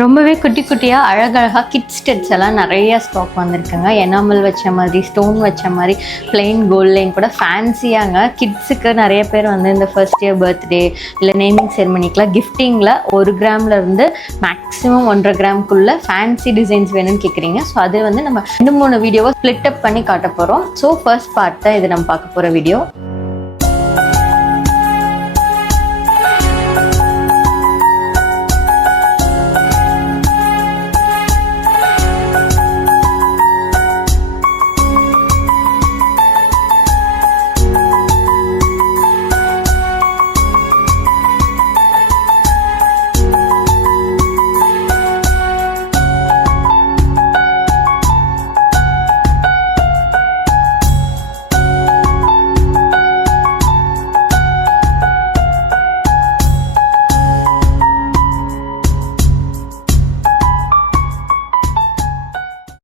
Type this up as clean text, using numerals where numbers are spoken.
ரொம்பவே குட்டி குட்டியாக அழகழகாக கிட்ஸ் ஸ்டெட்ஸ் எல்லாம் நிறைய ஸ்டாக் வந்திருக்குங்க. எனாமல் வச்ச மாதிரி, ஸ்டோன் வச்ச மாதிரி, பிளெயின் கோல்ட்லேயும் கூட ஃபேன்சியாங்க. கிட்ஸுக்கு நிறைய பேர் வந்து இந்த ஃபர்ஸ்ட் இயர் பர்த்டே இல்லை நேமிங் செரமனிக்கெலாம் கிஃப்டிங்கில் 1 கிராம்லேருந்து மேக்ஸிமம் 1.5 கிராம்குள்ளே ஃபேன்சி டிசைன்ஸ் வேணும்னு கேட்குறீங்க. ஸோ அது வந்து நம்ம 2-3 வீடியோவை ஸ்ப்ளிட் அப் பண்ணி காட்ட போகிறோம். ஸோ ஃபர்ஸ்ட் பார்ட் தான் இது நம்ம பார்க்க போகிற வீடியோ.